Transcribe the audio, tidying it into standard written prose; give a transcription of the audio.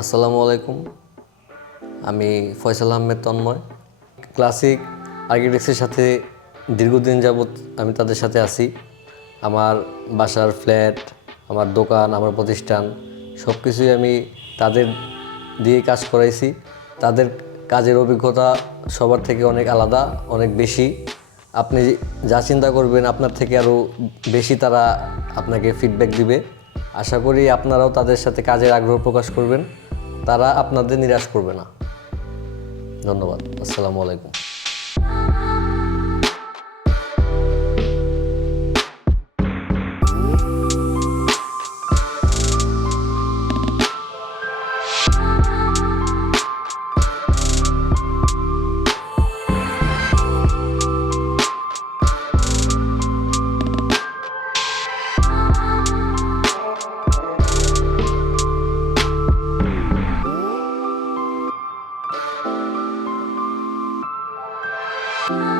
আসসালামু আলাইকুম। আমি ফয়সাল আহমেদ তন্ময়। ক্লাসিক আর্কিটেক্টসের সাথে দীর্ঘদিন যাবৎ আমি তাদের সাথে আছি। আমার বাসার ফ্ল্যাট, আমার দোকান, আমার প্রতিষ্ঠান সব কিছুই আমি তাদের দিয়ে কাজ করাইছি। তাদের কাজের অভিজ্ঞতা সবার থেকে অনেক আলাদা, অনেক বেশি। আপনি যা চিন্তা করবেন আপনার থেকে আরও বেশি তারা আপনাকে ফিডব্যাক দিবে। আশা করি আপনারাও তাদের সাথে কাজের আগ্রহ প্রকাশ করবেন, তারা আপনাদের নিরাশ করবে না। ধন্যবাদ। আসসালামু আলাইকুম। Bye.